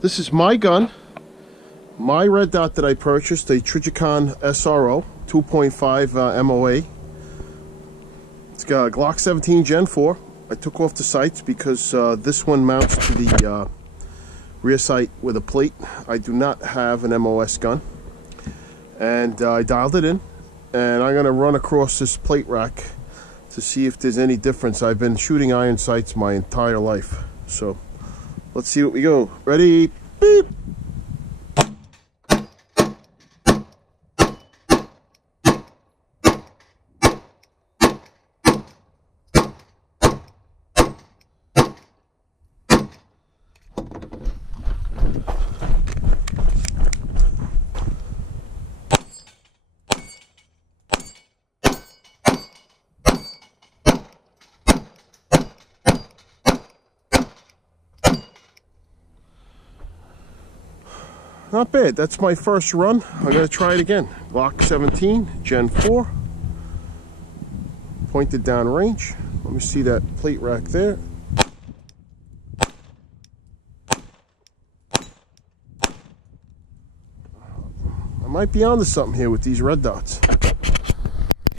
This is my gun, my red dot that I purchased, a Trijicon SRO 2.5 MOA. It's got a Glock 17 Gen 4. I took off the sights because this one mounts to the rear sight with a plate. I do not have an MOS gun. And I dialed it in, and I'm going to run across this plate rack to see if there's any difference. I've been shooting iron sights my entire life, so let's see what we go. Ready? Beep! Not bad. That's my first run. I'm going to try it again. Glock 17 Gen 4. Pointed down range. Let me see that plate rack there. I might be onto something here with these red dots.